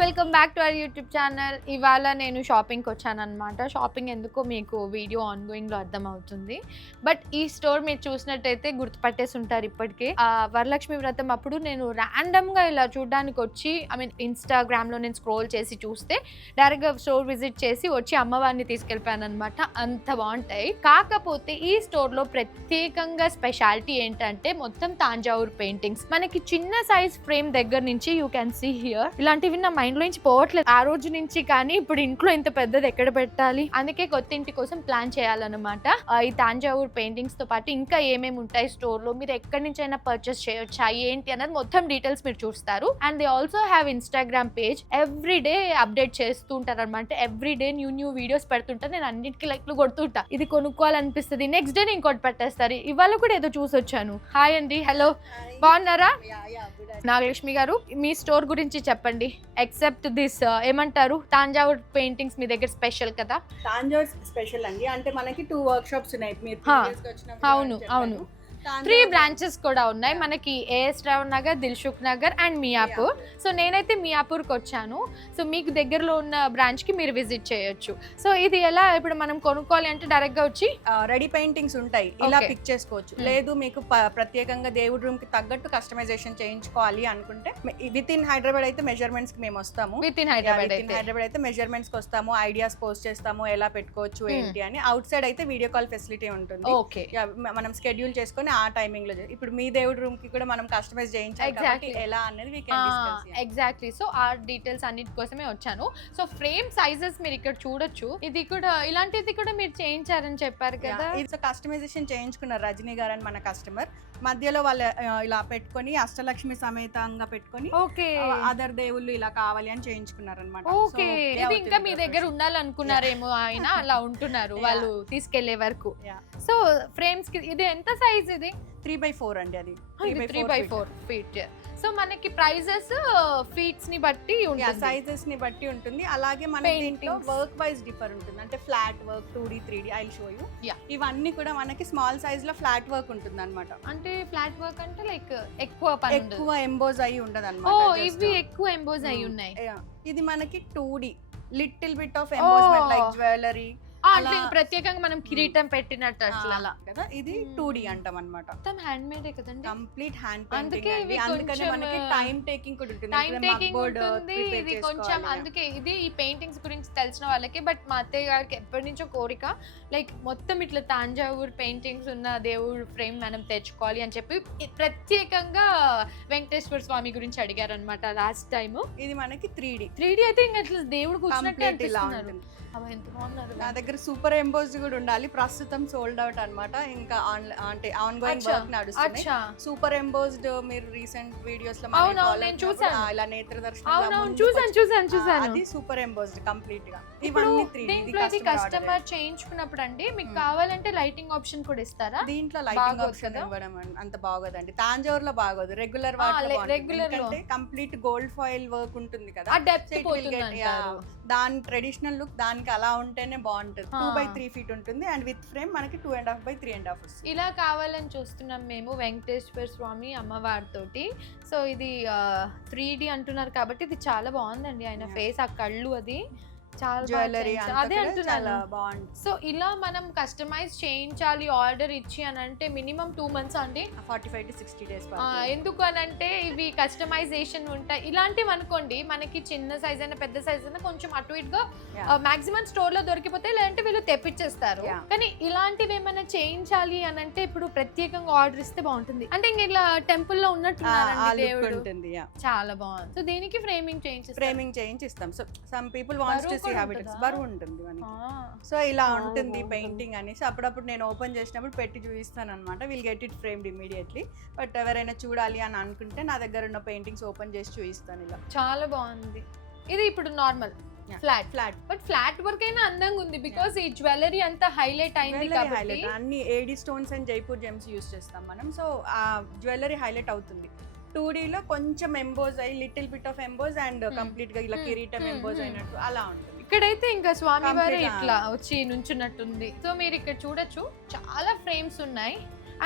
Welcome back to our YouTube channel. ఇవాళ నేను షాపింగ్కి వచ్చాను అనమాట. షాపింగ్ ఎందుకో మీకు వీడియో ఆన్గోయింగ్లో అర్థమవుతుంది. బట్ ఈ స్టోర్ మీరు చూసినట్టయితే గుర్తుపట్టేసి ఉంటారు ఇప్పటికే. వరలక్ష్మి వ్రతం అప్పుడు నేను ర్యాండమ్గా ఇలా చూడడానికి వచ్చి ఇన్స్టాగ్రామ్లో నేను స్క్రోల్ చేసి చూస్తే డైరెక్ట్గా స్టోర్ విజిట్ చేసి వచ్చి అమ్మవారిని తీసుకెళ్ళిపోయాను అనమాట. అంత బాగుంటాయి. కాకపోతే ఈ స్టోర్లో ప్రత్యేకంగా స్పెషాలిటీ ఏంటంటే మొత్తం తాంజావూర్ పెయింటింగ్స్. మనకి చిన్న సైజ్ ఫ్రేమ్ దగ్గర నుంచి యూ క్యాన్ సీ హియర్. ఇలాంటివి నా మైండ్ లోంచి పోవట్లేదు ఆ రోజు నుంచి. కానీ ఇప్పుడు ఇంట్లో ఇంత పెద్దది ఎక్కడ పెట్టాలి, అందుకే కొత్త ఇంటి కోసం ప్లాన్ చేయాలన్నమాట. ఈ తాంజావూర్ పెయింటింగ్స్ తో పాటు ఇంకా ఏమేమి ఉంటాయి స్టోర్ లో, మీరు ఎక్కడి నుంచి అయినా పర్చేస్ చేయొచ్చా ఏంటి అన్నది మొత్తం డీటెయిల్స్ మీరు చూస్తారు. And they also have Instagram page. Every day update చేస్తూ ఉంటారు అనమాట. ఎవ్రీ డే న్యూ వీడియోస్ పెడుతుంటారు. నేను అన్నిటికీ లైక్లు కొడుతుంటా. ఇది కొనుక్కోవాలనిపిస్తుంది, నెక్స్ట్ డే ఇంకోటి పెట్టేస్తారు. ఇవాళ కూడా ఏదో చూసి వచ్చాను. హాయ్ అండి, హలో, బాగున్నారా? నాగలక్ష్మి గారు, మీ స్టోర్ గురించి చెప్పండి. ఎక్సెప్ట్ దిస్ ఏమంటారు, తాంజావూర్ పెయింటింగ్స్ మీ దగ్గర స్పెషల్ కదా? తాంజావూర్ స్పెషల్ అండి. అంటే మనకి 2 వర్క్ షాప్స్ ఉన్నాయి. మీరు అవును అవును, 3 బ్రాంచెస్ కూడా ఉన్నాయి మనకి. A S Rao Nagar, Dilsukh Nagar and Miyapur. So నేనైతే మియాపూర్కి వచ్చాను. సో మీకు దగ్గరలో ఉన్న బ్రాంచ్ కి మీరు విజిట్ చేయొచ్చు. సో ఇది ఎలా, ఇప్పుడు మనం కొనుక్కోవాలి అంటే డైరెక్ట్ గా వచ్చి రెడీ పెయింటింగ్స్ ఉంటాయి, ఇలా పిక్ చేసుకోవచ్చు. లేదు మీకు ప్రత్యేకంగా దేవుడి రూమ్ కి తగ్గట్టు కస్టమైజేషన్ చేయించుకోవాలి అనుకుంటే విత్ ఇన్ హైదరాబాద్ అయితే మెజర్మెంట్స్ కి మేము వస్తాము. విత్ ఇన్ హైదరాబాద్ అయితే మెజర్మెంట్స్ కి వస్తాము, ఐడియాస్ పోస్ట్ చేస్తాము, ఎలా పెట్టుకోవచ్చు ఏంటి అని. అవుట్ సైడ్ అయితే వీడియో కాల్ ఫెసిలిటీ ఉంటుంది. ఓకే, మనం షెడ్యూల్ చేసుకొని ఆ టైమింగ్ లో. ఇప్పుడు మీ దేవుడి రూమ్ కి కూడా మనం కస్టమైజ్ చేయించాలి కాబట్టి ఎలా అనేది we can discuss. Exactly. So ఆ డీటెయిల్స్ అన్నిటి కోసమే వచ్చాను. సో ఫ్రేమ్ సైజెస్ మీరు ఇక్కడ చూడొచ్చు. ఇది కూడా ఇలాంటిది కూడా మీరు చేయించారని చెప్పారు కదా? ఇది కస్టమైజేషన్ చేయించుకున్నారు రజనీ గారు అని మన కస్టమర్. మధ్యలో వాళ్ళు ఇలా పెట్టుకొని అష్టలక్ష్మి సమేతంగా పెట్టుకొని అదర్ దేవుళ్ళు ఇలా కావాలి అని చేయించుకున్నారు అనమాట. ఓకే, ఇది ఇంకా మీ దగ్గర ఉండాలనుకున్నారేమో ఆయన, అలా ఉంటున్నారు వాళ్ళు తీసుకెళ్లే వరకు. సో ఫ్రేమ్స్ కి ఇది ఎంత సైజ్? ఇది 3x4 అండి. అది 3x4 ఫీట్. సో మనకి ప్రైజెస్ ఫీట్స్ ని బట్టి ఉంటుంది, సైజెస్ ని బట్టి ఉంటుంది. అలాగే మన దీంట్లో వర్క్ వైజ్ డిఫర్ ఉంటుంది. అంటే flat work, 2D 3D I will show you. ఇవన్నీ కూడా మనకి స్మాల్ సైజ్ లో ఫ్లాట్ వర్క్ ఉంటుంది అన్నమాట. అంటే ఫ్లాట్ వర్క్ అంటే లైక్ ఎక్కువ ఎంబోజ్ అయ్యి ఉండదు అన్నమాట. ఓ, ఇవి ఎక్కువ ఎంబోజ్ అయ్యి ఉన్నాయి. ఇది మనకి 2D little bit of embossment like jewellery, అంటే ప్రత్యేకంగా మనం కిరీటం పెట్టినట్టు అట్లా కదా. ఇది 2D అంటాం అన్నమాట. మొత్తం హ్యాండ్ మేడ్ కదండి, కంప్లీట్ హ్యాండ్ పెయింటింగ్. అందుకనే మనకి టైం టేకింగ్ కూడా ఉంటుంది. ఇది కొంచెం అందుకే ఇది ఈ పెయింటింగ్స్ గురించి తెలిసిన వాళ్ళకి. బట్ మా అత్తయ్య గారికి ఎప్పటి నుంచో కోరిక, లైక్ మొత్తం ఇట్లా తాంజావూర్ పెయింటింగ్స్ ఉన్న దేవుడు ఫ్రేమ్ మనం తెచ్చుకోవాలి అని చెప్పి ప్రత్యేకంగా వెంకటేశ్వర స్వామి గురించి అడిగారు అనమాట లాస్ట్ టైం. ఇది మనకి 3D అయితే ఇంకా అట్లా దేవుడు కూర్చున్నట్టు ఇలా ఉంటుంది. నా దగ్గర సూపర్ ఎంబోజ్ కూడా ఉండాలి. ప్రస్తుతం సోల్డ్ అవుట్ అన్నమాట. ఇంకా అంటే ఆన్ గోయింగ్ వర్క్ నడుస్తుంది. సూపర్ ఎంబోజ్డ్ మీరు రీసెంట్ వీడియోస్ లో ఇలా నేత్ర దర్శనం చూసాను. అది సూపర్ ఎంబోజ్డ్ కంప్లీట్ గా. ఇవన్నీ 3D. కస్టమర్ చేయించుకున్నప్పుడు అండి మీకు కావాలంటే లైటింగ్ ఆప్షన్ కూడా ఇస్తారా? దీంట్లో లైటింగ్ ఆప్షన్ ఇవ్వడం అంత బాగోదండి. తాంజావూర్ లో బాగోదు. రెగ్యులర్ అంటే కంప్లీట్ గోల్డ్ ఫాయిల్ వర్క్ ఉంటుంది కదా, దాని ట్రెడిషనల్ లుక్ దానికి అలా ఉంటేనే బాగుంటుంది. 2x3 ఫీట్ ఉంటుంది. అండ్ విత్ ఫ్రేమ్ మనకి 2.5x3.5 వస్తుంది. ఇలా కావాలని చూస్తున్నాం మేము వెంకటేశ్వర స్వామి అమ్మవారితోటి. సో ఇది 3D అంటున్నారు కాబట్టి ఇది చాలా బాగుందండి. ఆయన ఫేస్, ఆ కళ్ళు, అది చాలా జ్యువెలరీ అదే చాలా అంటున్నాను. బాగుంటుంది. సో ఇలా మనం కస్టమైజ్ చేయించాలి ఆర్డర్ ఇచ్చి అని అంటే మినిమం 2 months అండి. 45 to 60 days ఎందుకు అని అంటే ఇవి కస్టమైజేషన్ ఉంటాయి. ఇలాంటివి అనుకోండి మనకి చిన్న సైజ్ అయినా పెద్ద సైజ్ అయినా కొంచెం అటు ఇటుగా మాక్సిమం స్టోర్ లో దొరికిపోతే లేదంటే వీళ్ళు తెప్పించేస్తారు. కానీ ఇలాంటివి ఏమైనా చేయించాలి అని అంటే ఇప్పుడు ప్రత్యేకంగా ఆర్డర్ ఇస్తే బాగుంటుంది. అంటే ఇంక ఇలా టెంపుల్ లో ఉన్నట్టున్నారండి దేవుడు. ఉంటుంది. చాలా బాగుంది. సో దీనికి ఫ్రేమింగ్ చేయించి ఇస్తాం. So some people wants to see how it is. బరువు ఉంటుంది మనకి. సో ఇలా ఉంటుంది పెయింటింగ్ అనేసి అప్పుడప్పుడు నేను ఓపెన్ చేసినప్పుడు పెట్టి చూపిస్తాను అనమాట. Will get it framed immediately. But ఎవరైనా చూడాలి అని అనుకుంటే నా దగ్గర ఉన్న పెయింటింగ్స్ ఓపెన్ చేసి చూపిస్తాను. ఇలా చాలా బాగుంది. ఇది ఇప్పుడు normal flat but flat work అయినా అందంగా ఉంది బికాస్ ఈ జ్యువెలరీ అంతా హైలైట్ అయింది కాబట్టి అన్ని A D stones and Jaipur gems use చేస్తాం మనం. సో ఆ జ్యువెలరీ హైలైట్ అవుతుంది. 2D లో కొంచెం ఎంబోజ్ అయ్యి little bit of emboss and complete గా ఇలా కిరీటం ఎంబోజ్ అయినట్టు అలా ఉంటుంది. ఇక్కడైతే ఇంకా స్వామి వారే ఇట్లా వచ్చి నుంచున్నట్టుంది. సో మీరు ఇక్కడ చూడొచ్చు చాలా ఫ్రేమ్స్ ఉన్నాయి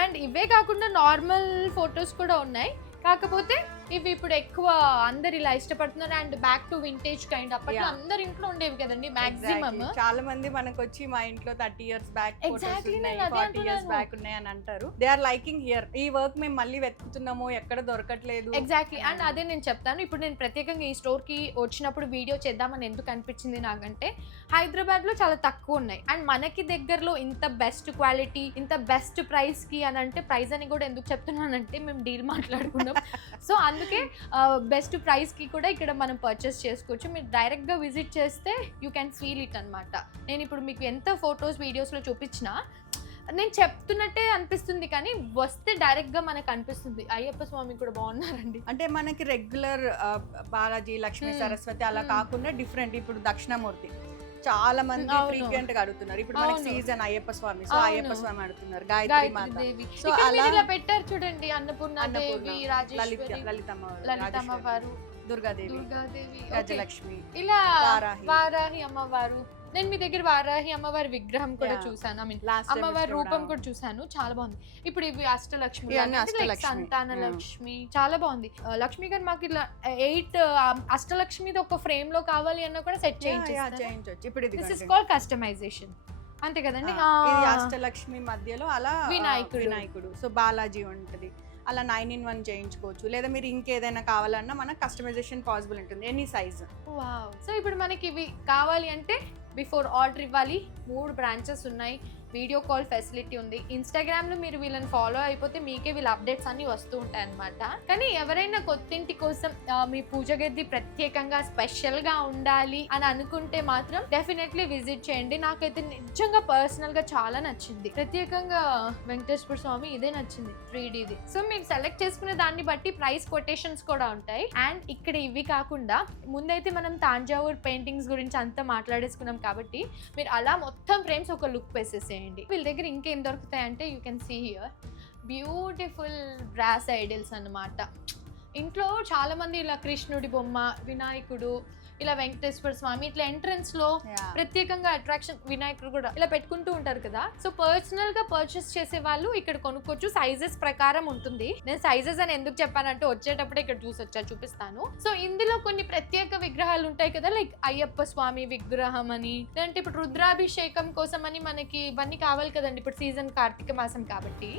అండ్ ఇవే కాకుండా నార్మల్ ఫొటోస్ కూడా ఉన్నాయి. కాకపోతే ఇవి ఇప్పుడు ఎక్కువ అందరు ఇలా ఇష్టపడుతున్నారు and back to vintage kind. అప్పట్లో అందరి ఇంట్లో ఉండేవి కదండి మాక్సిమం. చాలా మంది మనకు వచ్చి మా ఇంట్లో 30 years బ్యాక్ 40 years బ్యాక్ ఉన్నాయి అని అంటారు. They are liking here. ఈ వర్క్ మేము మళ్ళీ వెతుకుతున్నాము, ఎక్కడ దొరకట్లేదు. ఎగ్జాక్ట్లీ. అండ్ అదే నేను చెప్తాను. ఇప్పుడు నేను ప్రత్యేకంగా ఈ స్టోర్ కి వచ్చినప్పుడు వీడియో చేద్దామని ఎందుకు అనిపించింది నాకంటే హైదరాబాద్ లో చాలా తక్కువ ఉన్నాయి అండ్ మనకి దగ్గరలో ఇంత బెస్ట్ క్వాలిటీ ఇంత బెస్ట్ ప్రైస్ కి అని అంటే ప్రైస్ అని కూడా ఎందుకు చెప్తున్నానంటే మేము డీల్ మాట్లాడుకున్నాం. సో అందుకే బెస్ట్ ప్రైస్ కి కూడా ఇక్కడ మనం పర్చేస్ చేసుకోవచ్చు. మీరు డైరెక్ట్ గా విజిట్ చేస్తే యూ క్యాన్ ఫీల్ ఇట్ అన్నమాట. నేను ఇప్పుడు మీకు ఎంత ఫొటోస్ వీడియోస్ లో చూపించినా నేను చెప్తున్నట్టే అనిపిస్తుంది కానీ వస్తే డైరెక్ట్ గా మనకు అనిపిస్తుంది. అయ్యప్ప స్వామి కూడా బాగున్నారండి. అంటే మనకి రెగ్యులర్ బాలాజీ లక్ష్మీ సరస్వతి అలా కాకుండా డిఫరెంట్. ఇప్పుడు దక్షిణమూర్తి చాలా మంది ఫ్రీక్వెంట్ గా అడుగుతున్నారు. ఇప్పుడు మనకి సీజన్ అయ్యప్ప స్వామి. సో అయ్యప్ప స్వామి అడుగుతున్నారు. గాయత్రి మాత. సో అలా పెట్టారు చూడండి. అన్నపూర్ణ దేవి, రాజేశ్వరి, లలితమ్మ వారు, దుర్గాదేవి, గజలక్ష్మి, ఇలా వారాహి అమ్మవారు. నేను మీ దగ్గర వారాహి అమ్మవారి విగ్రహం కూడా చూసాను. ఐ మీన్ అమ్మవారి రూపం కూడా చూసాను. చాలా బాగుంది. ఇప్పుడు ఇవి అష్టలక్ష్మి, సంతాన లక్ష్మి చాలా బాగుంది. లక్ష్మి గారు మాకు ఇలా 8 అష్టలక్ష్మిది ఒక ఫ్రేమ్ లో కావాలి అన్న కూడా సెట్ చేయించవచ్చు. ఇప్పుడు దిస్ ఇస్ కాల్డ్ కస్టమైజేషన్. అంతే కదండి. ఇది అష్టలక్ష్మి మధ్యలో అలా వినాయకుడు. సో బాలాజీ ఉంటది. అలా 9-in-1 చేయించుకోవచ్చు. లేదా మీరు ఇంకేదైనా కావాలన్నా మనకు కస్టమైజేషన్ పాసిబుల్ ఉంటుంది ఎనీ సైజ్. వావ్. సో ఇప్పుడు మనకి ఇవి కావాలి అంటే బిఫోర్ ఆర్డర్ ఇవ్వాలి. 3 బ్రాంచెస్ ఉన్నాయి. వీడియో కాల్ ఫెసిలిటీ ఉంది. ఇన్స్టాగ్రామ్లో మీరు వీళ్ళని ఫాలో అయిపోతే మీకే వీళ్ళ అప్డేట్స్ అన్నీ వస్తూ ఉంటాయి అన్నమాట. కానీ ఎవరైనా కొత్తింటి కోసం మీ పూజ గది ప్రత్యేకంగా స్పెషల్గా ఉండాలి అని అనుకుంటే మాత్రం డెఫినెట్లీ విజిట్ చేయండి. నాకైతే నిజంగా పర్సనల్గా చాలా నచ్చింది. ప్రత్యేకంగా వెంకటేశ్వర స్వామి ఇదే నచ్చింది 3Dది. సో మీరు సెలెక్ట్ చేసుకునే దాన్ని బట్టి ప్రైస్ కొటేషన్స్ కూడా ఉంటాయి. అండ్ ఇక్కడ ఇవి కాకుండా ముందైతే మనం తాంజావూర్ పెయింటింగ్స్ గురించి అంతా మాట్లాడేసుకున్నాం కాబట్టి మీరు అలా మొత్తం ఫ్రేమ్స్ ఒక లుక్ వేసేసేయండి. వీళ్ళ దగ్గర ఇంకేం దొరుకుతాయి అంటే you can see here beautiful brass idols అన్నమాట. ఇంట్లో చాలా మంది ఇలా కృష్ణుడి బొమ్మ, వినాయకుడు, ఇలా వెంకటేశ్వర స్వామి ఇట్లా ఎంట్రన్స్ లో ప్రత్యేకంగా అట్రాక్షన్ వినాయకుడు కూడా ఇలా పెట్టుకుంటూ ఉంటారు కదా. సో పర్సనల్ గా పర్చేస్ చేసే వాళ్ళు ఇక్కడ కొనుక్కోవచ్చు. సైజెస్ ప్రకారం ఉంటుంది. నేను సైజెస్ అని ఎందుకు చెప్పానంటే వచ్చేటప్పుడే ఇక్కడ చూపిస్తాను. సో ఇందులో కొన్ని ప్రత్యేక విగ్రహాలు ఉంటాయి కదా, లైక్ అయ్యప్ప స్వామి విగ్రహం అని, లేదంటే ఇప్పుడు రుద్రాభిషేకం కోసం అని మనకి ఇవన్నీ కావాలి కదండి. ఇప్పుడు సీజన్ కార్తీక మాసం కాబట్టి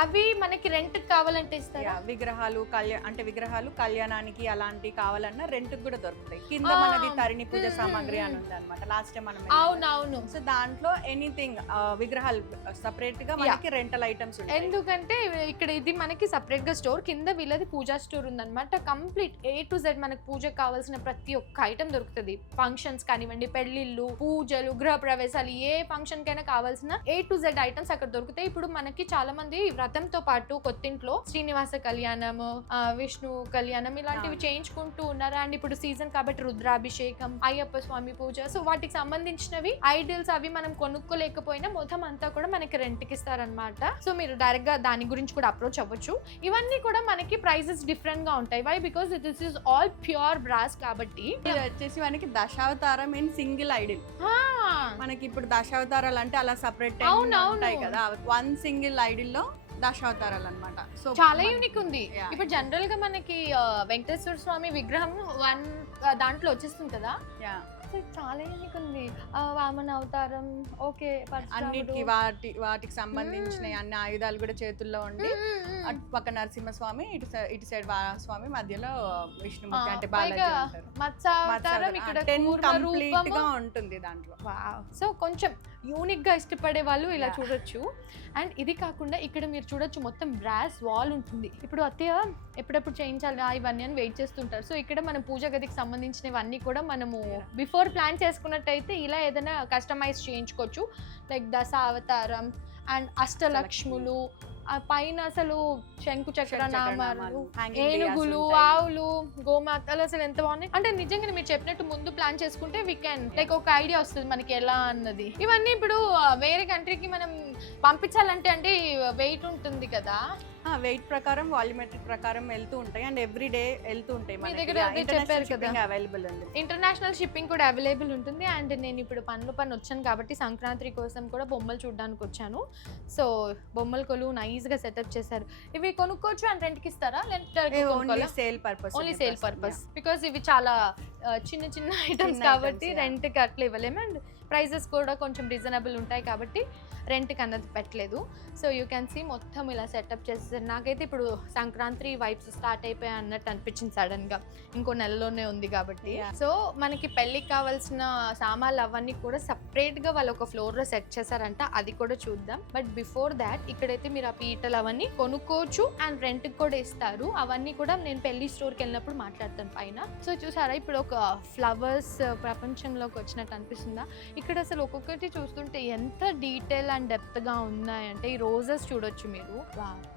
అవి మనకి రెంట్ కావాలంటే ఇస్తారా? విగ్రహాలు కళ్యాణానికి అలాంటివి కావాలన్నా రెంట్ కూడా దొరుకుతాయి. కింద మనది తరిణి పూజ సామాగ్రి అని ఉంది అనమాట. లాస్ట్ టైం మనం అవునవును. సో దాంట్లో ఎనీథింగ్ విగ్రహాలు సెపరేట్ గా మనకి రెంటల్ ఐటమ్స్ ఉంటాయి. ఎందుకంటే ఇక్కడ ఇది మనకి సెపరేట్ గా స్టోర్, కింద వీళ్ళది పూజా స్టోర్ ఉందన్నమాట. కంప్లీట్ A to Z మనకు పూజకు కావాల్సిన ప్రతి ఒక్క ఐటమ్ దొరుకుతుంది. ఫంక్షన్స్ కానివ్వండి, పెళ్లిళ్ళు, పూజలు, గృహ ప్రవేశాలు, ఏ ఫంక్షన్ కైనా కావాల్సిన A to Z ఐటమ్స్ అక్కడ దొరుకుతాయి. ఇప్పుడు మనకి చాలా మంది వ్రతంతో పాటు కొత్తింట్లో శ్రీనివాస కళ్యాణము, విష్ణు కళ్యాణం ఇలాంటివి చేయించుకుంటూ ఉన్నారు. అండ్ ఇప్పుడు సీజన్ కాబట్టి రుద్రాభిషేకం, అయ్యప్ప స్వామి పూజ, సో వాటికి సంబంధించినవి ఐడియల్స్ అవి మనం కొనుక్కోలేకపోయినా మొత్తం అంతా కూడా మనకి రెంట్కి ఇస్తారనమాట. సో మీరు డైరెక్ట్ గా దాని గురించి కూడా అప్రోచ్ అవ్వచ్చు. ఇవన్నీ కూడా మనకి ప్రైసెస్ డిఫరెంట్ గా ఉంటాయి. Why? Because this is all pure brass కాబట్టి. ఇది వచ్చేసి మనకి దశావతారం ఇన్ సింగిల్ ఐడిల్. మనకి ఇప్పుడు దశావతారాలు అంటే అలా సెపరేట్ ఉంటాయి కదా, 1 సింగిల్ ఐడిల్ లో దశావతారాలు అన్నమాట. సో చాలా యూనిక్ ఉంది. ఇప్పుడు జనరల్ గా మనకి వెంకటేశ్వర స్వామి విగ్రహం 1 దాంట్లో వచ్చేస్తుంది కదా. అసలు చాలా యూనిక్ ఉంది. వామన అవతారం, ఓకే, అన్నిటికి వాటికి సంబంధించిన అన్ని ఆయుధాలు కూడా చేతుల్లో ఉండి, అటు పక్క నరసింహస్వామి, ఇటు సైడ్ స్వామి, మధ్యలో విష్ణుమూర్తి అంటే బాలాజీ ఉంటారు. మత్స్యావతారం ఇక్కడ కంప్లీట్ గా ఉంటుంది దాంట్లో. సో కొంచెం యూనిక్ గా ఇష్టపడే వాళ్ళు ఇలా చూడొచ్చు. అండ్ ఇది కాకుండా ఇక్కడ మీరు చూడొచ్చు మొత్తం బ్రాస్ వాల్ ఉంటుంది. ఇప్పుడు అత్తయ్య ఎప్పుడెప్పుడు చేయించాలి ఇవన్నీ అని వెయిట్ చేస్తుంటారు. సో ఇక్కడ మన పూజ గదికి సంబంధించినవన్నీ కూడా మనము బిఫోర్ ప్లాన్ చేసుకున్నట్టయితే ఇలా ఏదైనా కస్టమైజ్ చేయించుకోవచ్చు. లైక్ దశావతారం అండ్ అష్టలక్ష్ములు, ఆ పైన అసలు శంకు చక్ర నామాలు, ఏనుగులు, ఆవులు, గోమాతలు అసలు ఎంత బాగున్నాయి. అంటే నిజంగా మీరు చెప్పినట్టు ముందు ప్లాన్ చేసుకుంటే వీ కెన్ లైక్ ఒక ఐడియా వస్తుంది మనకి ఎలా అన్నది. ఇవన్నీ ఇప్పుడు వేరే కంట్రీకి మనం పంపించాలంటే అంటే వెయిట్ ఉంటుంది కదా, వెయిట్ ప్రకారం వాల్యూమెట్రిక్ ప్రకారం వెళ్తూ ఉంటాయి అండ్ ఎవ్రీ డే వెళ్తూ ఉంటాయి. మీ దగ్గర చెప్పారు కదా అవైలబుల్ ఉంది, ఇంటర్నేషనల్ షిప్పింగ్ కూడా అవైలబుల్ ఉంటుంది. అండ్ నేను ఇప్పుడు పని వచ్చాను కాబట్టి సంక్రాంతి కోసం కూడా బొమ్మలు చూడడానికి వచ్చాను. సో బొమ్మల కొలు నైస్ గా సెటప్ చేశారు. ఇవి కొనుక్కోవచ్చు అండ్ రెంట్ కి ఇస్తారా? ఓన్లీ సేల్ పర్పస్ బికాస్ ఇవి చాలా చిన్న చిన్న ఐటమ్స్ కాబట్టి రెంట్ కి అట్లా ఇవ్వలేము. అండ్ ప్రైజెస్ కూడా కొంచెం రీజనబుల్ ఉంటాయి కాబట్టి రెంట్కి అన్నది పెట్టలేదు. సో యూ క్యాన్ సీ మొత్తం ఇలా సెటప్ చేసేసారు. నాకైతే ఇప్పుడు సంక్రాంతి వైబ్స్ స్టార్ట్ అయిపోయాయి అన్నట్టు అనిపించింది సడన్ గా, ఇంకో నెలలోనే ఉంది కాబట్టి. సో మనకి పెళ్ళికి కావాల్సిన సామాన్లు అవన్నీ కూడా సపరేట్ గా వాళ్ళు ఒక ఫ్లోర్ లో సెట్ చేశారంట, అది కూడా చూద్దాం. బట్ బిఫోర్ దాట్ ఇక్కడైతే మీరు ఆ పీటలు అవన్నీ కొనుక్కోవచ్చు అండ్ రెంట్ కూడా ఇస్తారు. అవన్నీ కూడా నేను పెళ్లి స్టోర్కి వెళ్ళినప్పుడు మాట్లాడతాను పైన. సో చూసారా ఇప్పుడు ఒక ఫ్లవర్స్ ప్రపంచంలోకి వచ్చినట్టు అనిపిస్తుందా? ఇక్కడ అసలు ఒక్కొక్కటి చూస్తుంటే ఎంత డీటెయిల్ అండ్ డెప్త్ గా ఉన్నాయంటే ఈ రోజెస్ చూడొచ్చు మీరు.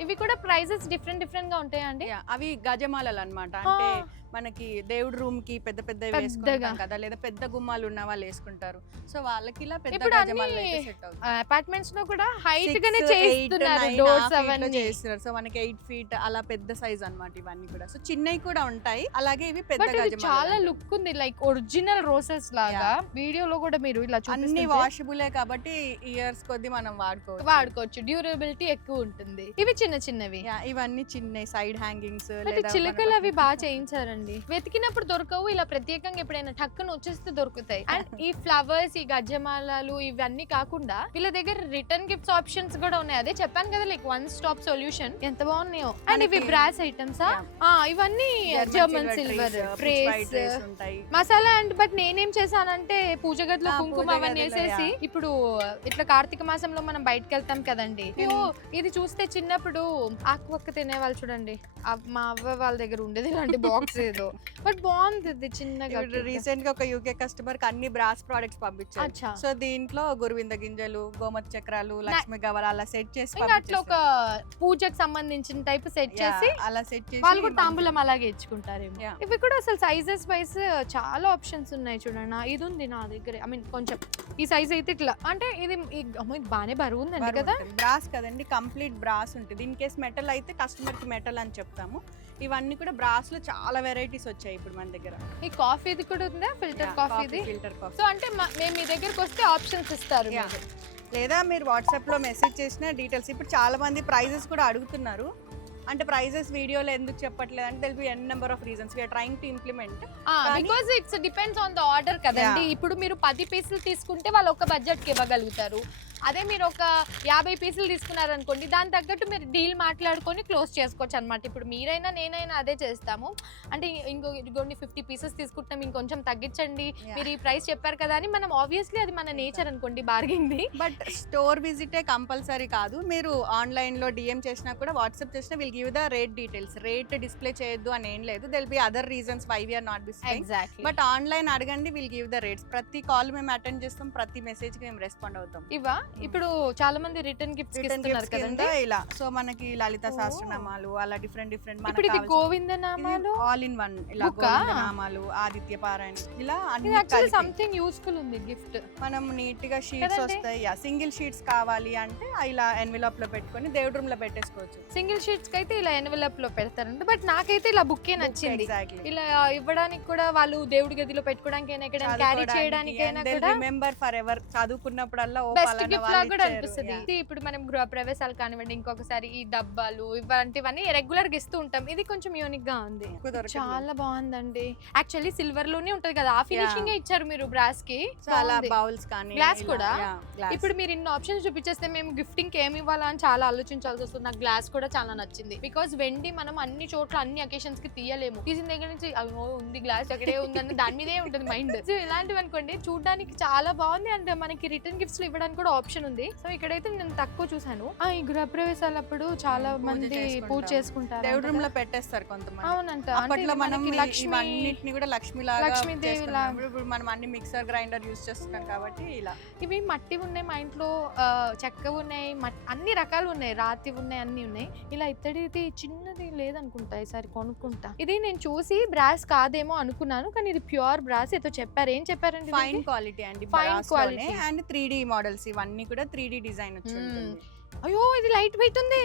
ఇవి కూడా ప్రైజెస్ డిఫరెంట్ గా ఉంటాయండి. అవి గజమాలలు అన్నమాట. అంటే మనకి దేవుడి రూమ్ కి పెద్ద పెద్ద వేసుకుంటాం కదా, లేదా పెద్ద గుమ్మాలు ఉన్న వాళ్ళు వేసుకుంటారు. సో వాళ్ళకి ఇలా పెద్ద గజమాలు అయితే సెట్ అవుతుంది. అపార్ట్మెంట్స్ లో కూడా హైట్ గానే చేస్తున్నారు, డోర్స్ అవన్నీ చేస్తున్నారు. సో మనకి 8 feet అలా పెద్ద సైజ్ అన్నమాట ఇవన్నీ కూడా. సో చిన్నవి కూడా ఉంటాయి, అలాగే ఇవి పెద్ద గజమాలు. చాలా లుక్ ఉంది, లైక్ ఒరిజినల్ రోసెస్ లాగా. వీడియోలో కూడా మీరు ఇలా అన్ని వాషబులే కాబట్టి ఇయర్స్ కొద్ది మనం వాడుకోవచ్చు, డ్యూరబిలిటీ ఎక్కువ ఉంటుంది. ఇవి చిన్నవి, ఇవన్నీ చిన్న సైడ్ హ్యాంగింగ్స్. చిలుకలు అవి బాగా చేయించారండి. వెతికినప్పుడు దొరకవు, ఇలా ప్రత్యేకంగా ఎప్పుడైనా టక్కున వచ్చేస్తే దొరుకుతాయి. అండ్ ఈ ఫ్లవర్స్, ఈ గజ్జమాలలు ఇవన్నీ కాకుండా వీళ్ళ దగ్గర రిటర్న్ గిఫ్ట్స్ ఆప్షన్స్ కూడా ఉన్నాయి. అదే చెప్పాను కదా, లైక్ వన్ స్టాప్ సొల్యూషన్. ఎంత బాగున్నాయో. అండ్ ఇవి బ్రాస్ ఐటమ్స్, ఇవన్నీ German silver trace, masala. And but నేనేం చేశానంటే పూజ గదిలో కుంకుమ అవన్నీ వేసేసి, ఇప్పుడు ఇట్లా కార్తీక మాసంలో మనం బయటకు వెళ్తాం కదండి, ఇది చూస్తే చిన్నప్పుడు ఆకుపక్క తినేవాళ్ళు చూడండి, మా అవ్వ వాళ్ళ దగ్గర ఉండేది ఇలాంటి బాక్స్ ఏదో. బట్ బాగుంది చిన్నగా. రీసెంట్ గా ఒక యూకే కస్టమర్ కి అన్ని బ్రాస్ ప్రొడక్ట్స్ పంపించారు. సో దీంట్లో గురువింద గింజలు, గోమతి చక్రాలు, లక్ష్మి గవల అలా సెట్ చేసి అట్లా ఒక పూజకు సంబంధించిన టైప్ సెట్ చేసి అలా సెట్ చేసి వాళ్ళు కూడా తాంబూలం అలాగే ఇచ్చుకుంటారేమో. ఇవి కూడా అసలు సైజెస్ వైస్ చాలా ఆప్షన్స్ ఉన్నాయి చూడండి. ఇది ఉంది నా దగ్గర, ఐ మీన్ కొంచెం ఈ సైజ్ అయితే ఇట్లా, అంటే ఇది బాగానే బరువు ఉందండి కదా. బ్రాస్ కదండి, కంప్లీట్ బ్రాస్ ఉంటుంది. ఇన్ కేస్ మెటల్ అయితే కస్టమర్ కి మెటల్ అని చెప్తాము. ఇవన్నీ కూడా బ్రాస్ లో చాలా వెరైటీస్ వచ్చాయి ఇప్పుడు మన దగ్గర. ఈ కాఫీది కూడా ఉందా, ఫిల్టర్ కాఫీది? Filter coffee. సో అంటే మేము మీ దగ్గరకు వస్తే ఆప్షన్స్ ఇస్తారు, లేదా మీరు వాట్సాప్ లో మెసేజ్ చేసిన డీటెయిల్స్. ఇప్పుడు చాలా మంది ప్రైజెస్ కూడా అడుగుతున్నారు. అంటే ప్రైజెస్ వీడియోలో ఎందుకు చెప్పట్లేదు అంటే there will be n number of reasons we are trying to implement. Because it depends on the order కదండి. ఇప్పుడు మీరు 10 పీసులు తీసుకుంటే వాళ్ళు ఒక బడ్జెట్ కి ఇవ్వగలుగుతారు. అదే మీరు ఒక 50 పీసులు తీసుకున్నారనుకోండి, దాని తగ్గట్టు మీరు డీల్ మాట్లాడుకొని క్లోజ్ చేసుకోవచ్చు అనమాట. ఇప్పుడు మీరైనా నేనైనా అదే చేస్తాము. అంటే ఇంకొన్ని 50 పీసెస్ తీసుకుంటాం, ఇంకొంచెం తగ్గించండి, మీరు ఈ ప్రైస్ చెప్పారు కదా అని. మనం ఆబ్వియస్లీ అది మన నేచర్ అనుకోండి, బార్గింగ్. బట్ స్టోర్ విజిటే కంపల్సరీ కాదు. మీరు ఆన్లైన్ లో డిఎం చేసినా కూడా, వాట్సాప్ చేసినా will give the rate details. Rate display చేయొద్దు అని ఏం లేదు. There'll be other reasons why we are not displaying. But online అడగండి, విల్ గివ్ ద రేట్స్. ప్రతి కాల్ మేము అటెండ్ చేస్తాం, ప్రతి మెసేజ్ కి మేము రెస్పాండ్ అవుతాం. ఇవా ఇప్పుడు చాలా మంది రిటర్న్ గిఫ్ట్స్ ఇస్తున్నారు కదండి ఇలా. సో మనకి లలిత సహస్రనామాలు అలా డిఫరెంట్ ఇప్పుడు ఇది గోవింద నామాలు ఆల్ ఇన్ వన్, ఇలా గోవింద నామాలు, ఆదిత్య పారాయణ, ఇలా అన్ని యాక్చువల్లీ సంథింగ్ యూస్ఫుల్ ఉంది గిఫ్ట్. మనం నీట్ గా షీట్స్ వస్తాయి. సింగిల్ షీట్స్ కావాలి అంటే ఇలా ఎన్వెలప్ లో పెట్టుకొని దేవుడి రూమ్ లో పెట్టేసుకోవచ్చు. సింగిల్ షీట్స్ కి అయితే ఇలా ఎన్వలప్ లో పెడతారంట, బట్ నాకైతే ఇలా బుక్కే నచ్చింది. ఎగ్జాక్ట్లీ ఇలా ఇవ్వడానికి కూడా వాళ్ళు దేవుడి గదిలో పెట్టుకోవడానికైనా ఎక్కడైనా క్యారీ చేయడానికైనా కూడా రిమెంబర్ ఫర్ ఎవర్ చదువుకున్నప్పుడల్లా ఓ బెస్ట్ పలానా గిఫ్ట్ వాళ్ళు లాగా కూడా ఇచ్చారు. అనిపిస్తుంది. Yeah. ఇది ఇప్పుడు మనం గృహ ప్రవేశాలు కానివ్వండి, ఇంకొకసారి ఈ డబ్బాలు ఇవంటివన్నీ రెగ్యులర్ గా ఇస్తూ ఉంటాం. ఇది కొంచెం యూనిక్ గా ఉంది, ఎక్కువ దొరకట్లేదు. చాలా బాగుందండి. యాక్చువల్లీ సిల్వర్ లోనే ఉంటది కదా, ఆ ఫినిషింగ్ ఇచ్చారు మీరు బ్రాస్ కి. చాలా బౌల్స్ కానీ గ్లాస్ ఇలా, కూడా yeah, glass. ఇప్పుడు మీరు ఇన్ని ఆప్షన్స్ చూపించేస్తే మేము గిఫ్టింగ్ కి ఏమి ఇవ్వాలా అని చాలా ఆలోచించాల్సి వస్తుంది. నాకు గ్లాస్ కూడా చాలా నచ్చింది, బికాస్ వెండి మనం అన్ని చోట్ల అన్ని అకేషన్స్ కి తీయలేము. తీసిన దగ్గర నుంచి అయ్యో ఉంది గ్లాస్ ఎక్కడే ఉందని దాని మీదే ఉంటుంది మైండ్. సో ఇలాంటివి అనుకోండి చూడడానికి చాలా బాగుంది, అండ్ మనకి రిటర్న్ గిఫ్ట్స్ లో ఇవ్వడానికి కూడా ఆప్షన్ ఉంది. సో ఇక్కడైతే నేను తక్కువ చూసాను. ఈ గృహప్రవేశాలప్పుడు చాలా మంది పూజ చేసుకుంటారు, దేవుడి రూమ్ లో పెట్టేస్తారు కొంతమంది. అవునంట. అప్పట్లో మనం లక్ష్మి ఇవన్నిటిని కూడా లక్ష్మిలాగా లక్ష్మీదేవి చేసుకున్నాం. ఇప్పుడు మనం అన్ని మిక్సర్ గ్రైండర్ యూస్ చేస్తున్నాం కాబట్టి ఇలా ఇవి మట్టి ఉన్నాయి మా ఇంట్లో, చెక్క ఉన్నాయి, అన్ని రకాలు ఉన్నాయి, రాతి ఉన్నాయి, అన్ని ఉన్నాయి. ఇలా ఇత్తడిది చిన్నది లేదనుకుంటా, ఈసారి కొనుక్కుంటా. ఇది నేను చూసి బ్రాస్ కాదేమో అనుకున్నాను, కానీ ఇది ప్యూర్ బ్రాస్. ఏదో చెప్పారు, ఏం చెప్పారండి? ఫైన్ క్వాలిటీ అండి, Fine quality. And 3D models ఇవన్నీ కూడా 3D డిజైన్ వచ్చి ఉంటుంది. అయ్యో ఇది లైట్ వెయిట్ ఉంది,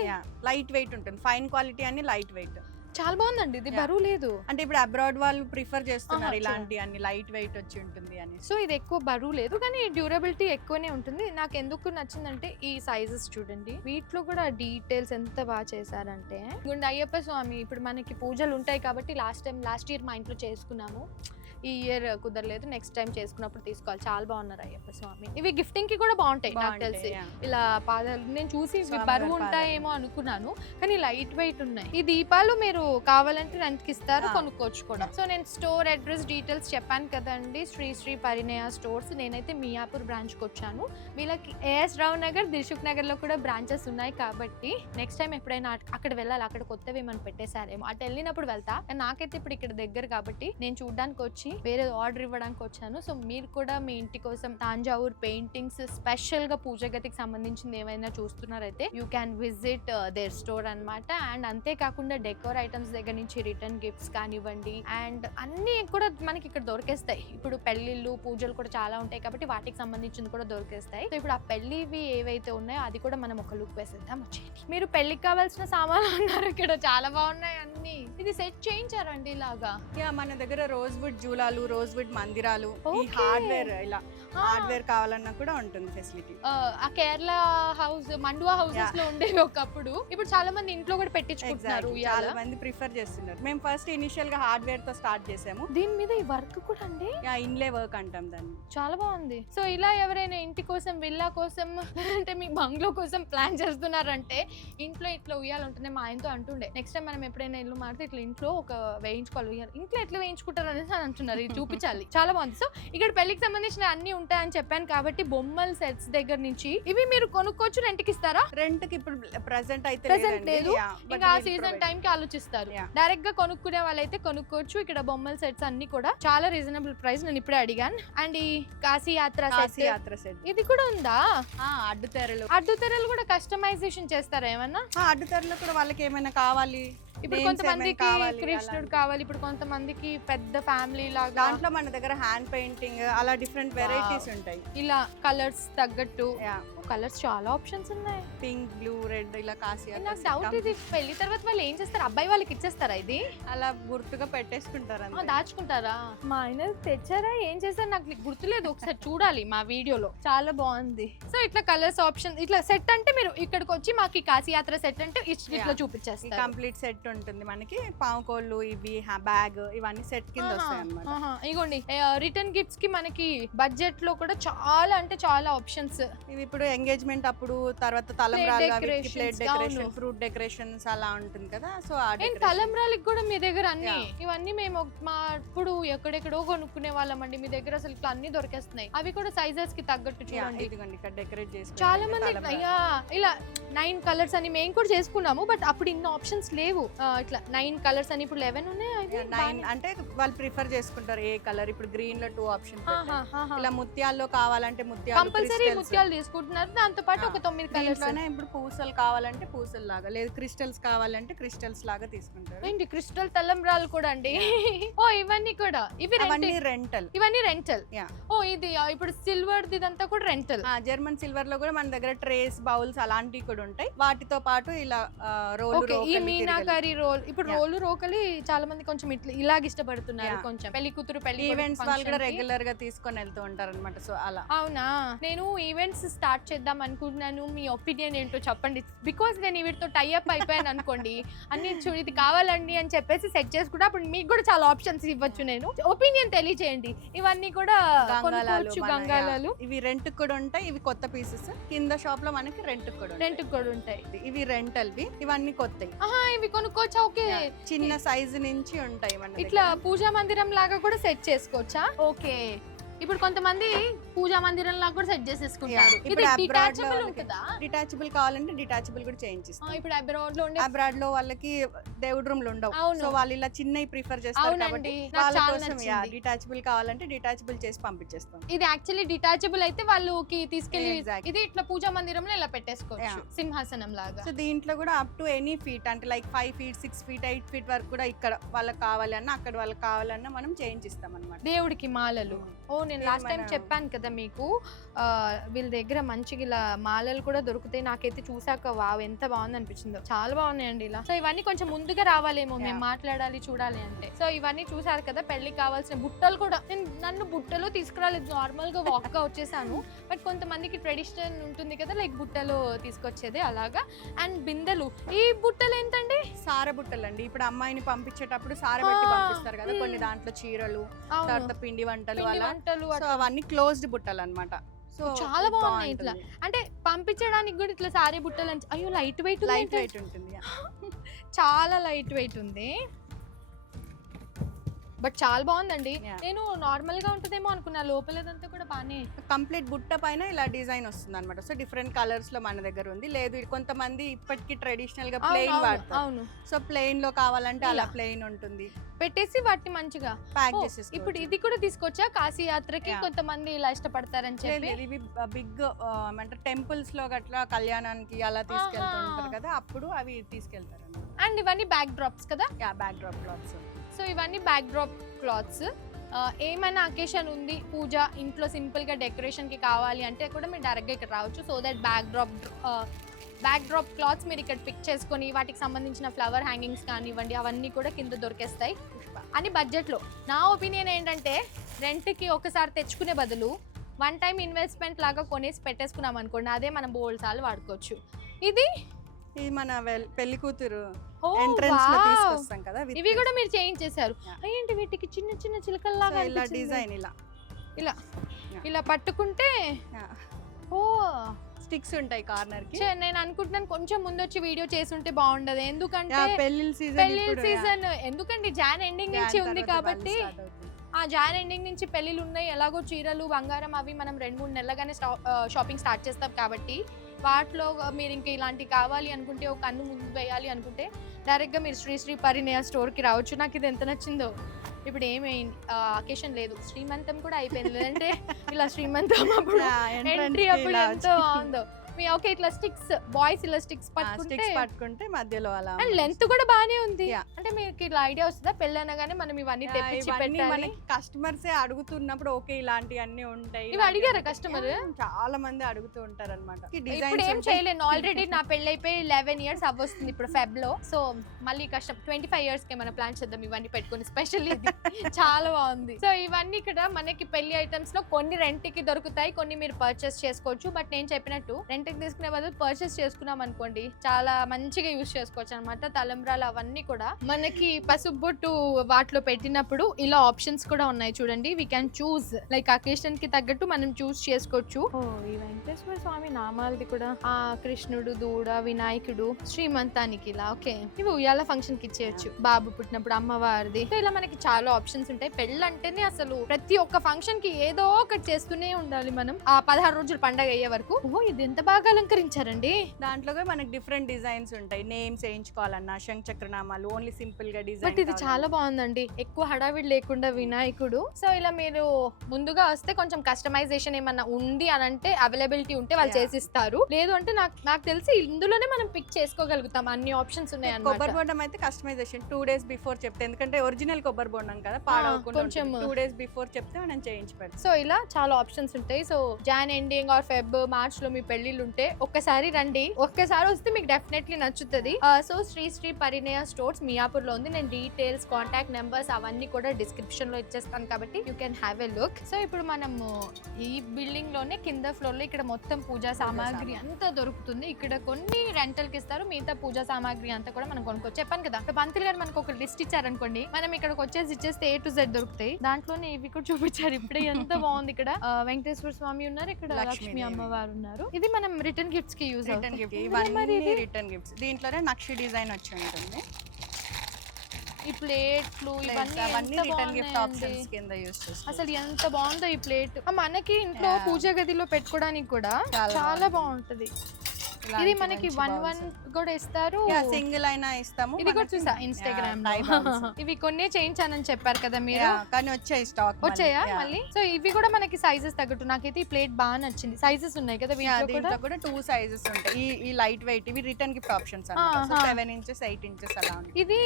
లైట్ వెయిట్ ఉంటుంది. ఫైన్ క్వాలిటీ అని లైట్ వెయిట్, చాలా బాగుందండి. ఇది Yeah. బరువు లేదు. అంటే ఇప్పుడు అబ్రాడ్ వాళ్ళు ప్రిఫర్ చేస్తున్నారు ఆహా, ఇలాంటి అన్ని లైట్ వెయిట్ వచ్చి ఉంటుంది అని. సో ఇది ఎక్కువ బరువు లేదు, కానీ డ్యూరబిలిటీ ఎక్కువనే ఉంటుంది. నాకు ఎందుకు నచ్చిందంటే ఈ సైజెస్ చూడండి, వీటిలో కూడా డీటెయిల్స్ ఎంత బాగా చేశారంటే. గుండె అయ్యప్ప స్వామి ఇప్పుడు మనకి పూజలు ఉంటాయి కాబట్టి లాస్ట్ ఇయర్ మా ఇంట్లో చేసుకున్నాము. ఈ ఇయర్ కుదరలేదు, నెక్స్ట్ టైం చేసుకున్నప్పుడు తీసుకోవాలి. చాలా బాగున్నారు అయ్యప్ప స్వామి. ఇవి గిఫ్టింగ్ కి కూడా బాగుంటాయి నాకు తెలిసి. ఇలా పాదాలు నేను చూసి ఇవి బరువు ఉంటాయేమో అనుకున్నాను, కానీ లైట్ వెయిట్ ఉన్నాయి. ఈ దీపాలు మీరు కావాలంటే రెంట్కి ఇస్తారు, కొనుక్కోవచ్చు కూడా. సో నేను స్టోర్ అడ్రస్ డీటెయిల్స్ చెప్పాను కదండి, శ్రీ పరిణయ స్టోర్స్. నేనైతే మియాపూర్ బ్రాంచ్ కి వచ్చాను. వీళ్ళకి ఏఎస్ రావు నగర్, దిల్సుఖ్ నగర్ లో కూడా బ్రాంచెస్ ఉన్నాయి కాబట్టి నెక్స్ట్ టైం ఎప్పుడైనా అక్కడ వెళ్ళాలి. అక్కడ కొత్తవి ఏమైనా పెట్టేశారేమో, అటు వెళ్ళినప్పుడు వెళ్తా. నాకైతే ఇప్పుడు ఇక్కడ దగ్గర కాబట్టి నేను చూడడానికి వచ్చి వేరే ఆర్డర్ ఇవ్వడానికి వచ్చాను. సో మీరు కూడా మీ ఇంటి కోసం తాంజావూర్ పెయింటింగ్స్ స్పెషల్ గా పూజ గదికి సంబంధించింది ఏమైనా చూస్తున్నారైతే you can visit their store అన్నమాట. అండ్ అంతేకాకుండా డెకోర్ ఐటమ్స్ దగ్గర నుంచి రిటర్న్ గిఫ్ట్స్ కానివ్వండి, అండ్ అన్ని కూడా మనకి ఇక్కడ దొరికేస్తాయి. ఇప్పుడు పెళ్లిళ్ళు పూజలు కూడా చాలా ఉంటాయి కాబట్టి వాటికి సంబంధించింది కూడా దొరికేస్తాయి. సో ఇప్పుడు ఆ పెళ్లివి ఏవైతే ఉన్నాయో అది కూడా మనం ఒక లుక్ వేసేద్దాం, వచ్చేయండి. మీరు పెళ్లికి కావాల్సిన సామాన్లు ఉన్నారు ఇక్కడ, చాలా బాగున్నాయి అన్ని. ఇది సెట్ చేయించారండి ఇలాగా. మన దగ్గర రోజ్వుడ్ జూలాలు, రోజ్వుడ్ మందిరాలు, ఈ Okay. హార్డ్వేర్ ఇలా హార్డ్వేర్ కావాలన్నా కూడా ఉంటుంది ఫెసిలిటీ. ఆ కేరళ హౌస్, మండువా హౌసెస్ లో ఉండేవి ఒకప్పుడు. ఇప్పుడు చాలా మంది ఇంట్లో కూడా పెట్టించుకుంటున్నారు. చాలా మంది ప్రిఫర్ చేస్తున్నారు. మేము ఫస్ట్ ఇనిషియల్ గా హార్డ్వేర్ తో స్టార్ట్ చేసాము. దీని మీద ఈ వర్క్ కూడా అండి ఇన్లే వర్క్ అంటాం దాన్ని. చాలా బాగుంది. సో ఇలా ఎవరైనా ఇంటి కోసం, విల్లా కోసం, అంటే మీ బంగ్లో కోసం ప్లాన్ చేస్తున్నారంటే ఇంట్లో ఇట్లా ఉయ్యాలంటేనే మా ఆయనతో అంటుండే, నెక్స్ట్ టైం మనం ఎప్పుడైనా ఇల్లు మారితే ఇట్లా ఇంట్లో ఒక వేయించుకోవాలి ఉయ్యాలి. ఇంట్లో ఎట్లా వేయించుకుంటారు అనేసి అని అంటున్నారు, ఇది చూపించాలి. చాలా బాగుంది. సో ఇక్కడ పెళ్లికి సంబంధించిన అన్ని ఉంటాయని చెప్పాను కాబట్టి బొమ్మల సెట్స్ దగ్గర నుంచి ఇవి మీరు కొనుక్కోవచ్చు, రెంట్ కి ఇస్తారా? రెంట్ కి ఇప్పుడు ప్రెసెంట్ అయితే లేదు, ఇంకా ఆ సీజన్ టైం కి ఆలోచిస్తారు. డైరెక్ట్ గా కొనుక్కునే వాళ్ళైతే కొనుక్కోవచ్చు. ఇక్కడ బొమ్మల సెట్స్ అన్ని కూడా చాలా రీజనబుల్ ప్రైస్, నేను ఇప్పుడే అడిగాను. అండ్ ఈ కాశీ యాత్ర సెట్ ఇది కూడా ఉందా? అడ్డుతెరలు కూడా కస్టమైజేషన్ చేస్తారా ఏమన్నా? అడ్డుతెరలు కూడా వాళ్ళకి ఏమైనా కావాలి. ఇప్పుడు కొంతమందికి కృష్ణుడు కావాలి, ఇప్పుడు కొంతమందికి పెద్ద ఫ్యామిలీ లాగా. దాంట్లో మన దగ్గర హ్యాండ్ పెయింటింగ్ అలా డిఫరెంట్ వెరైటీస్ ఉంటాయి. ఇలా కలర్స్ తగ్గట్టు కలర్స్ చాలా ఆప్షన్స్ ఉన్నాయి. పింక్, బ్లూ, రెడ్ ఇలా కాశీ. నాకు డౌట్, ఇది పెళ్లి తర్వాత వాళ్ళు ఏం చేస్తారు? అబ్బాయి వాళ్ళకి ఇచ్చేస్తారా ఇది? అలా గుర్తుగా పెట్టేసుకుంటారు, దాచుకుంటారా? మా ఆయన తెచ్చారా, ఏం చేస్తారు నాకు గుర్తులేదు, ఒకసారి చూడాలి మా వీడియోలో. చాలా బాగుంది. సో ఇట్లా కలర్స్ ఆప్షన్, ఇట్లా సెట్ అంటే మీరు ఇక్కడికి వచ్చి మాకు కాశీ యాత్ర సెట్ అంటే ఇట్లా చూపించేస్తారు. కంప్లీట్ సెట్ ఉంటుంది మనకి. పావుకోళ్ళు, ఇవి బ్యాగ్, ఇవన్నీ సెట్ కింద వస్తాయి అన్నమాట. ఇగోండి రిటర్న్ గిఫ్ట్స్ కి మనకి బడ్జెట్ లో కూడా చాలా అంటే చాలా ఆప్షన్స్. ఇవి ఇప్పుడు ఎంగేజ్మెంట్ అప్పుడు, తర్వాత తలంబ్రాలు, ప్లేట్ డెకరేషన్, ఫ్రూట్ డెకరేషన్స్ అలా ఉంటుంది కదా. సో తలంబ్రాలకి కూడా మీ దగ్గర అన్ని ఇవన్నీ మేము మా అప్పుడు ఎక్కడెక్కడో కొనుక్కునే వాళ్ళం అండి. మీ దగ్గర అసలు ఇట్లా అన్ని దొరికేస్తున్నాయి. అవి కూడా సైజెస్ కి తగ్గట్టు చూడండి. ఇక్కడ డెకరేట్ చేసి చాలా మంది ఇలా 9 కలర్స్ అని మేము కూడా చేసుకున్నాము, బట్ అప్పుడు ఇన్ని ఆప్షన్స్ లేవు. ఇట్లా 9 కలర్స్ అని ఇప్పుడు 11 ఉన్నాయి 9 అంటే వాళ్ళు ప్రిఫర్ చేసుకుంటారు ఏ కలర్. ఇప్పుడు గ్రీన్ లో 2 ఆప్షన్ ఇలా ముత్యాల్లో కావాలంటే ముత్యాలు కంపల్సరీ ముత్యాలు తీసుకుంటున్నారు, దాంతో పాటు ఒక 9 కలర్స్. ఇప్పుడు పూసలు కావాలంటే పూసలు లాగా, లేదు క్రిస్టల్స్ కావాలంటే క్రిస్టల్స్ లాగా తీసుకుంటారు. ఏంటి క్రిస్టల్ తలంబ్రాలు కూడా అండి? ఓ ఇవన్నీ కూడా ఇవన్నీ రెంటల్. ఇవన్నీ రెంటల్. ఓ ఇది ఇప్పుడు సిల్వర్ ఇదంతా కూడా రెంటల్. జర్మన్ సిల్వర్ లో కూడా మన దగ్గర ట్రేస్ బౌల్స్ అలాంటివి కూడా ఉంటాయి. వాటితో పాటు ఇలా రోల్ ఈ మీనాకారి రోల్. ఇప్పుడు రోలు రోకలి చాలా మంది కొంచెం ఇట్లా ఇలాగ ఇష్టపడుతున్నారు. కొంచెం పెళ్లి కూతురు పెళ్లి ఈవెంట్స్ వాళ్ళు కూడా రెగ్యులర్ గా తీసుకొని వెళ్తూ ఉంటారు అన్నమాట. సో అలా. అవునా? నేను ఈవెంట్స్ స్టార్ట్ చేద్దాం అనుకుంటున్నాను, మీ ఒపీనియన్ ఏంటో చెప్పండి. బికాస్ నేను వీటితో టైఅప్ అయిపోయాను అనుకోండి, అన్ని ఇది కావాలండి అని చెప్పేసి సెట్ చేసుకుంటే అప్పుడు మీకు కూడా చాలా ఆప్షన్స్ ఇవ్వచ్చు. నేను ఒపీనియన్ తెలియజేయండి. ఇవన్నీ కూడా గంగాలాలు. ఇవి రెంట్ కూడా ఉంటాయి. ఇవి కొత్త పీసెస్. కింద షాప్ లో మనకి రెంట్ కూడా ఉంటాయి. ఇవి రెంటల్ వి, ఇవన్నీ కొత్తవి. ఇవి కొనుక్కోవచ్చా? ఓకే. చిన్న సైజు నుంచి ఉంటాయి. మన ఇట్లా పూజా మందిరం లాగా కూడా సెట్ చేసుకోవచ్చా? ఓకే. ఇప్పుడు కొంతమంది పూజా మందిరం లాగా కూడా సెట్ చేసేసుకుంటారు. ఇది డిటాచబుల్ ఉంటుందా? డిటాచబుల్ కావాలంటే డిటాచబుల్ కూడా చేయించిస్తాం. ఇప్పుడు అబ్రాడ్ లో వాళ్ళకి దేవుడి రూమ్లు ఉండవు, సో వాళ్ళు ఇలా చిన్నవి ప్రిఫర్ చేస్తారు కాబట్టి వాళ్ళ కోసం డిటాచబుల్ కావాలంటే డిటాచబుల్ చేసి పంపించేస్తాం. ఇది యాక్చువల్లీ డిటాచబుల్ అయితే వాళ్ళకి తీసుకెళ్లి ఇది ఇట్లా పూజా మందిరంలో ఇలా పెట్టేసుకోవచ్చు, సింహాసనం లాగా. సో దీంట్లో కూడా అప్ టు ఎనీ ఫీట్, అంటే లైక్ 5 feet 6 feet 8 feet వరకు కూడా ఇక్కడ వాళ్ళకి కావాలన్నా అక్కడ వాళ్ళకి కావాలన్నా మనం చేయించిస్తాం అన్నమాట. దేవుడికి మాలలు. ఓ నేను లాస్ట్ టైం చెప్పాను కదా మీకు, వీళ్ళ దగ్గర మంచిగా ఇలా మాలలు కూడా దొరుకుతాయి. నాకైతే చూసాక వావ్ ఎంత బాగుంది అనిపించిందో. చాలా బాగున్నాయండి ఇలా. సో ఇవన్నీ కొంచెం ముందుగా రావాలేమో మేము మాట్లాడాలి చూడాలి అంటే. సో ఇవన్నీ చూసారు కదా, పెళ్లికి కావాల్సిన బుట్టలు కూడా. నన్ను బుట్టలో తీసుకురాలేదు, నార్మల్ గా వాక్ గా వచ్చేసాను. బట్ కొంతమందికి ట్రెడిషన్ ఉంటుంది కదా, లైక్ బుట్టలో తీసుకొచ్చేది అలాగా. అండ్ బిందెలు. ఈ బుట్టలు ఏంటండి? సార బుట్టలు అండి. ఇప్పుడు అమ్మాయిని పంపించేటప్పుడు సార పెట్టి పంపిస్తారు కదా, కొన్ని దాంట్లో చీరలు, తర్వాత పిండి వంటలు అలా. సో అవన్నీ క్లోజ్డ్ బుట్టలు అన్నమాట. సో చాలా బాగున్నాయి ఇట్లా. అంటే పంపించడానికి కూడా ఇట్లా సారీ బుట్టలు. అయ్యో లైట్ వెయిట్ ఉంటుంది. చాలా లైట్ వెయిట్ ఉంది, బట్ చాలా బాగుందండి. నేను నార్మల్ గా ఉంటుందేమో అనుకున్నా, లోపలదంతా కూడా బానే. కంప్లీట్ బుట్ట పైన ఇలా డిజైన్ వస్తుంది అనమాట. సో డిఫరెంట్ కలర్స్ లో మన దగ్గర ఉంది. లేదు కొంతమంది ఇప్పటికి ట్రెడిషనల్ గా ప్లెయిన్ వాడతారు. సో ప్లెయిన్ లో కావాలంటే అలా ప్లెయిన్ ఉంటుంది, పెట్టేసి వాటిని మంచిగా ప్యాక్ చేసేసి. ఇప్పుడు ఇది కూడా తీసుకొచ్చా కాశీ యాత్రకి, కొంతమంది ఇలా ఇష్టపడతారని చెప్పి. ఇవి బిగ్ అంటే టెంపుల్స్ లో గట్లా కళ్యాణానికి అలా తీసుకెళ్తుంటారు కదా, అప్పుడు అవి తీసుకెళ్తారు. అండ్ ఇవన్నీ బ్యాక్ డ్రాప్స్ కదా? Back drop clothes. సో ఇవన్నీ బ్యాక్ డ్రాప్ క్లాత్స్. ఏమైనా అకేషన్ ఉంది, పూజ ఇంట్లో సింపుల్ గా డెకరేషన్ కి కావాలి అంటే కూడా మీరు డైరెక్ట్ గా ఇక్కడ రావచ్చు. So that back drop clothes మీరు ఇక్కడ పిక్ చేసుకొని వాటికి సంబంధించిన ఫ్లవర్ హ్యాంగింగ్స్ కానివ్వండి అవన్నీ కూడా కింద దొరికేస్తాయి అని బడ్జెట్లో. నా ఒపీనియన్ ఏంటంటే రెంట్కి ఒకసారి తెచ్చుకునే బదులు 1 time ఇన్వెస్ట్మెంట్ లాగా కొనేసి పెట్టేసుకున్నాం అనుకోండి, అదే మనం బోల్డ్ సార్లు వాడుకోవచ్చు. ఇది మన పెళ్లి కూతురు ఎంట్రన్స్ లో తీసుకొస్తాం కదా, ఇవి కూడా మీరు చేయించేశారు. ఏంటి వీటికి చిన్న చిన్న చిలకల్లాగా ఇలా డిజైన్ ఇలా ఇలా ఇలా పట్టుకుంటే ఓ స్టిక్స్ ఉంటాయి కార్నర్ కి. నేను అనుకుంటున్నాను కొంచెం ముందు వచ్చి వీడియో చేసుంటే బాగుండదు, ఎందుకంటే పెళ్లి సీజన్ ఎందుకండి జాన్ ఎండింగ్ నుంచి ఉంది కాబట్టి. ఆ జాన్ ఎండింగ్ నుంచి పెళ్లిళ్ళు ఉన్నాయి, ఎలాగో చీరలు బంగారం అవి మనం 2-3 నెలలుగానే షాపింగ్ స్టార్ట్ చేస్తాం కాబట్టి వాటిలో మీరు ఇంకా ఇలాంటివి కావాలి అనుకుంటే, ఒక కన్ను ముందు వేయాలి అనుకుంటే డైరెక్ట్గా మీరు శ్రీ పరిణయ స్టోర్కి రావచ్చు. నాకు ఇది ఎంత నచ్చిందో. ఇప్పుడు ఏమైంది అకేషన్ లేదు, శ్రీమంతం కూడా అయిపోయింది. లేదంటే ఇలా శ్రీమంతం అప్పుడు ఎంట్రీ అప్పుడు ఎంతో బాగుందో. ఓకే ఇట్లా స్టిక్స్ బాయ్స్ ఇలా స్టిక్స్ పట్టుకుంటే మధ్యలో అలా. అండ్ లెంత్ కూడా బానే ఉంది. అంటే మీకు ఇట్లా ఐడియా వస్తుందా పెళ్ళి అనగానే మనం ఇవన్నీ తెప్పించి పెట్టాలి? కస్టమర్స్ అడుగుతున్నప్పుడు ఓకే ఇలాంటి అన్ని ఉంటాయి. ఇవి అడిగారా కస్టమర్? చాలా మంది అడుగుతూ ఉంటారు అనమాట. ఇప్పుడు ఏం చేయలేను, ఆల్రెడీ నా పెళ్లి అయిపోయి 11 years అవ్వస్తుంది ఇప్పుడు ఫెబ్ లో. సో మళ్ళీ కష్టం 25 years కి మనం ప్లాన్ చేద్దాం ఇవన్నీ పెట్టుకుని. స్పెషల్ ఇది చాలా బాగుంది. సో ఇవన్నీ ఇక్కడ మనకి పెళ్లి ఐటమ్స్ లో కొన్ని రెంట్ కి దొరుకుతాయి, కొన్ని మీరు పర్చేస్ చేసుకోవచ్చు. బట్ నేను చెప్పినట్టు రెంట్ తీసుకునే బదులు పర్చేస్ చేసుకున్నాం అనుకోండి చాలా మంచిగా యూజ్ చేసుకోవచ్చు అనమాట. తలంబ్రాలు అవన్నీ కూడా మనకి పసుబొట్టు వాటిలో పెట్టినప్పుడు ఇలా ఆప్షన్స్ కూడా ఉన్నాయి చూడండి. We can choose like occasion కి తగ్గట్టు మనం చూస్ చేసుకోవచ్చు. ఈ వెంకటేశ్వర స్వామి నామాలది కూడా, ఆ కృష్ణుడు, దూడ, వినాయకుడు, శ్రీమంతానికి ఇలా. ఓకే ఇవి ఉయ్యాల ఫంక్షన్ కి ఇచ్చేయచ్చు, బాబు పుట్టినప్పుడు అమ్మవారిది. ఇలా మనకి చాలా ఆప్షన్స్ ఉంటాయి. పెళ్ళి అంటేనే అసలు ప్రతి ఒక్క ఫంక్షన్ కి ఏదో ఒకటి చేస్తూనే ఉండాలి మనం, ఆ 16 రోజులు పండగ అయ్యే వరకు. ఓహో ఇది ఎంత బాగా బాగా అలంకరించారండి. దాంట్లో కూడా మనకి డిఫరెంట్ డిజైన్స్ ఉంటాయి. నేమ్స్ వేయించుకోవాలన్నా శంఖ చక్రనామాలు ఓన్లీ సింపుల్ గా డిజైన్. బట్ ఇది చాలా బాగుందండి, ఎక్కువ హడావిడి లేకుండా వినాయకుడు. సో ఇలా మీరు ముందుగా వస్తే కొంచెం కస్టమైజేషన్ ఏమన్నా ఉంది అని అంటే అవైలబిలిటీ ఉంటే వాళ్ళు చేసిస్తారు. లేదు అంటే నాకు తెలిసి ఇందులోనే మనం పిక్ చేసుకోగలుగుతాం, అన్ని ఆప్షన్స్ ఉన్నాయి అన్నమాట. కొబ్బరి బొండం అయితే కస్టమైజేషన్ 2 days బిఫోర్ చెప్తే, ఎందుకంటే ఒరిజినల్ కొబ్బరి బొండం కదా పాడవకుండా కొంచెం 2 days బిఫోర్ చెప్తే మనం చేయించి పెడతాం. సో ఇలా చాలా ఆప్షన్స్ ఉంటాయి. So Jan ending or Feb March లో మీ పెళ్లిళ్ళు ఉంటే ఒక్కసారి రండి, ఒక్కసారి వస్తే మీకు డెఫినెట్లీ నచ్చుతుంది. సో శ్రీ పరిణయ స్టోర్స్ మియాపూర్ లో ఉంది. నేను డీటెయిల్స్, కాంటాక్ట్ నెంబర్స్ అవన్నీ కూడా డిస్క్రిప్షన్ లో ఇచ్చేస్తాను కాబట్టి you can have a look. So ఇప్పుడు మనము ఈ బిల్డింగ్ లోనే కింద ఫ్లోర్ లో ఇక్కడ మొత్తం పూజా సామాగ్రి అంతా దొరుకుతుంది. ఇక్కడ కొన్ని రెంటల్ కి ఇస్తారు, మిగతా పూజా సామాగ్రి అంతా కూడా మనం కొనుక్కోవచ్చు. చెప్పాను కదా, పంతులు గారు మనకు ఒక లిస్ట్ ఇచ్చారనుకోండి, మనం ఇక్కడికి వచ్చేసి ఇచ్చేస్తే A to Z దొరుకుతాయి. దాంట్లోనే ఇవి కూడా చూపించారు ఇప్పుడే, ఎంత బాగుంది. ఇక్కడ వెంకటేశ్వర స్వామి ఉన్నారు, ఇక్కడ లక్ష్మీ అమ్మవారు ఉన్నారు. ఇది మనం రిటర్న్ గిఫ్ట్స్ కి యూజ్ అవుతుంది. రిటర్న్ గిఫ్ట్స్ దీంట్లోనే నక్షి డిజైన్ వచ్చి ఉంటుంది. ఈ ప్లేట్లు అవన్నీ రిటర్న్ గిఫ్ట్ ఆప్షన్స్ కింద యూస్ చేస్తాం. అసలు ఎంత బాగుందో ఈ ప్లేట్, మనకి ఇంట్లో పూజ గదిలో పెట్టుకోవడానికి కూడా చాలా బాగుంటది. ఇది మనకి 1 కూడా ఇస్తారు, సింగిల్ అయినా ఇస్తాము. ఇది కూడా చూసా ఇన్స్టాగ్రామ్ లో. ఇవి కొన్ని చేయించానని చెప్పారు కదా మీరు, కానీ వచ్చాయి స్టాక్ వచ్చాయా మళ్ళీ? సో ఇవి కూడా మనకి సైజెస్ తగ్గట్టు, నాకైతే ఈ ప్లేట్ బాగా నచ్చింది. సైజెస్ ఉన్నాయి కదా దీంట్లో కూడా 2 sizes ఉంటాయి. ఈ లైట్ వెయిట్ ఇవి రిటర్న్ గిఫ్ట్ ఆప్షన్స్ అన్నమాట. 7 inches 8 inches అలా ఉంటాయి. ఇది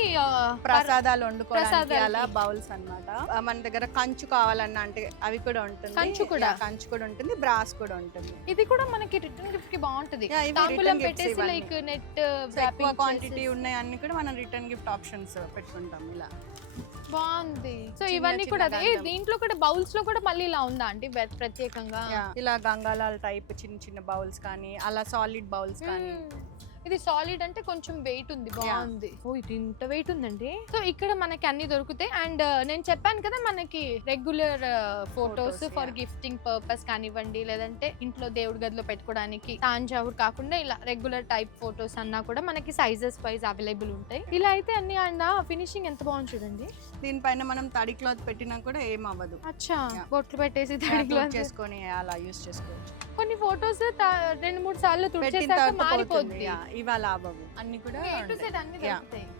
ప్రసాదాలు వండుకోవడానికి అలా బౌల్స్ అన్నమాట. మన దగ్గర కంచు కావాలన్నా అంటే అవి కూడా ఉంటుంది, కంచు కూడా ఉంటుంది, బ్రాస్ కూడా ఉంటుంది. ఇది కూడా మనకి రిటర్న్ గిఫ్ట్ కి బాగుంటది. పెట్టేసి లైక్ నెట్ ఎక్కువ క్వాంటిటీ ఉన్నాయి అన్ని కూడా మనం రిటర్న్ గిఫ్ట్ ఆప్షన్స్ పెట్టుకుంటాం. ఇలా బాగుంది. సో ఇవన్నీ కూడా అదే. దీంట్లో కూడా బౌల్స్ లో కూడా మళ్ళీ ఇలా ఉందా అంటే ప్రత్యేకంగా? ఇలా గంగాలాల్ టైప్ చిన్న చిన్న బౌల్స్ కానీ, అలా సాలిడ్ బౌల్స్ కానీ. ఇది సాలిడ్ అంటే కొంచెం వెయిట్ ఉంది, బాగుంది. ఓ ఇది ఇంత వెయిట్ ఉందండి. సో ఇక్కడ మనకి అన్ని దొరుకుతాయి. అండ్ నేను చెప్పాను కదా, మనకి regular photos for gifting purpose కానివ్వండి, లేదంటే ఇంట్లో దేవుడి గదిలో పెట్టుకోవడానికి తాంజావూర్ కాకుండా ఇలా రెగ్యులర్ టైప్ ఫోటోస్ అన్నా కూడా మనకి సైజెస్ వైజ్ అవైలబుల్ ఉంటాయి. ఇలా అయితే అన్ని. అండ్ ఫినిషింగ్ ఎంత బాగుంది చూడండి. దీనిపైన మనం తడి క్లాత్ పెట్టినా కూడా ఏం అవ్వదు. అచ్చా, బొట్లు పెట్టేసి తడి క్లాత్ చేసుకొని అలా యూస్ చేసుకోవచ్చు. కొన్ని ఫోటోస్ 2-3 సార్లు తుడిచేసాక మారిపోద్ది. ఇవాళ అవ్వవు అన్ని కూడా.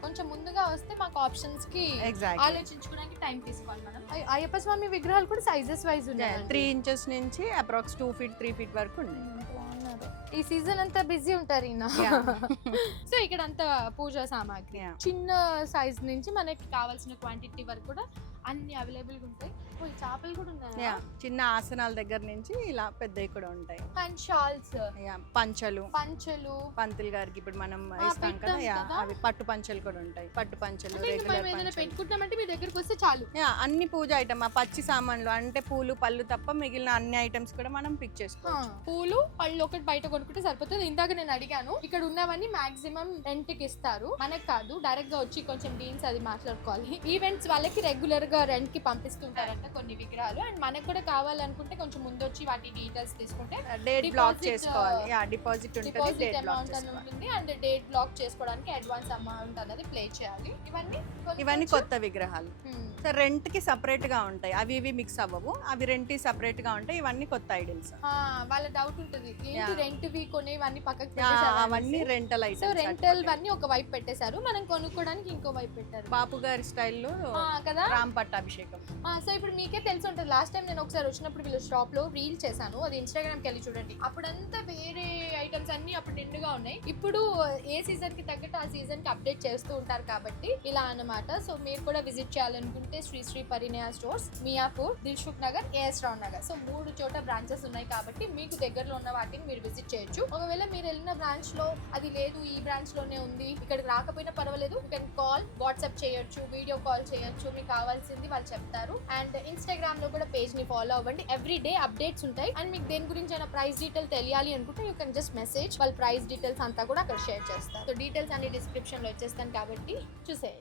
కొంచెం ముందుగా వస్తే మాకు ఆప్షన్స్ కి ఆలోచించుకోవడానికి టైం తీసుకోవాలి మనం. అయ్యప్ప స్వామి విగ్రహాలు కూడా సైజెస్ వైజ్ ఉన్నాయి. 3 inches నుంచి అప్రాక్స్ 2 feet 3 feet వరకు ఉన్నాయి. ఈ సీజన్ అంతా బిజీ ఉంటారు ఈయన. సో ఇక్కడ అంతా పూజా సామాగ్రి చిన్న సైజ్ నుంచి మనకి కావాల్సిన క్వాంటిటీ వరకు కూడా అన్ని అవైలబుల్ గా ఉంటాయి. చేపలు కూడా ఉన్నాయి, చిన్న ఆసనాల దగ్గర నుంచి ఇలా పెద్దవి కూడా ఉంటాయి. అండ్ షాల్స్, పంచలు పంతులు గారికి ఇప్పుడు మనం ఇస్తాం కదా, అవి పట్టు పంచలు కూడా ఉంటాయి. పట్టు పంచలు పెట్టుకుంటామంటే మీ దగ్గరకు వస్తే చాలు. అన్ని పూజ ఐటమ్, పచ్చి సామాన్లు అంటే పూలు పళ్ళు తప్ప మిగిలిన అన్ని ఐటమ్స్ కూడా మనం పిక్ చేసుకోవచ్చు. పూలు పళ్ళు ఒకటి బయట కొనుక్కుంటే సరిపోతుంది. ఇందాక నేను అడిగాను, ఇక్కడ ఉన్నవన్నీ మాక్సిమం రెంట్ కి ఇస్తారు, మనకు కాదు. డైరెక్ట్ గా వచ్చి కొంచెం డీల్స్ అది మాట్లాడుకోవాలి. ఈవెంట్స్ వాళ్ళకి రెగ్యులర్ గా రెంట్ కి పంపిస్తుంటారంట కొన్ని విగ్రహాలు. అండ్ మనకు కూడా కావాలనుకుంటే కొంచెం ముందు వచ్చి వాటి డీటెయిల్స్ తీసుకుంటే డేట్ బ్లాక్ చేసుకోవాలి. డిపాజిట్ అమౌంట్ అని ఉంటుంది. అండ్ డేట్ బ్లాక్ చేసుకోవడానికి అడ్వాన్స్ అమౌంట్ అనేది ప్లే చేయాలి. ఇవన్నీ కొత్త విగ్రహాలు రెంట్ కి సపరేట్ గా ఉంటాయి. అవి ఇవి మిక్స్ అవ్వవు, అవి రెంట్ సపరేట్ గా ఉంటాయి. ఇవన్నీ కొత్త ఐడల్స్. వాళ్ళ డౌట్ ఉంటుంది, ఏంటి రెంట్ వి కొనేవన్నీ పక్కకి, అవన్నీ రెంటల్ ఐటమ్స్. సో రెంటల్ వన్నీ ఒక వైపు పెట్టేశారు, మనం కొనుక్కోవడానికి ఇంకో వైపు పెట్టారు. బాపు గారి స్టైల్లో కదా రామ్ పట్టాభిషేకం. సో ఇప్పుడు మీకే తెలిసి ఉంటుంది, లాస్ట్ టైం నేను ఒకసారి వచ్చినప్పుడు వీళ్ళ షాప్ లో రీల్ చేశాను, అది ఇన్స్టాగ్రామ్ కి వెళ్ళి చూడండి. అప్పుడంతా వేరే ఐటమ్స్ అన్ని అప్పుడు నిండుగా ఉన్నాయి. ఇప్పుడు ఏ సీజన్ కి తగ్గట్టు ఆ సీజన్ కి అప్డేట్ చేస్తూ ఉంటారు కాబట్టి ఇలా అన్నమాట. సో మీరు కూడా విజిట్ చేయాలనుకుంటే శ్రీ పరిణయ స్టోర్స్, మియాపూర్, దిల్సుఖ్ నగర్, AS రావు నగర్. సో 3 చోట బ్రాంచెస్ ఉన్నాయి కాబట్టి మీకు దగ్గరలో ఉన్న వాటిని మీరు విజిట్ చేయొచ్చు. ఒకవేళ మీరు వెళ్ళిన బ్రాంచ్ లో అది లేదు, ఈ బ్రాంచ్ లోనే ఉంది, ఇక్కడికి రాకపోయినా పర్వాలేదు, యూ కెన్ కాల్, వాట్సాప్ చేయొచ్చు, వీడియో కాల్ చేయొచ్చు, మీకు కావాల్సింది వాళ్ళు చెప్తారు. అండ్ ఇన్స్టాగ్రామ్ లో కూడా పేజ్ ని ఫాలో అవ్వండి, ఎవ్రీ డే అప్డేట్స్ ఉంటాయి. అండ్ మీకు దేని గురించి అయినా ప్రైస్ డీటెయిల్ తెలియాలి అనుకుంటే యూ కెన్ జస్ట్ మెసేజ్, వాళ్ళ ప్రైస్ డీటెయిల్స్ అంతా కూడా అక్కడ షేర్ చేస్తారు. సో డీటెయిల్స్ అన్ని డిస్క్రిప్షన్ లో వచ్చేస్తాను కాబట్టి చూసేయండి.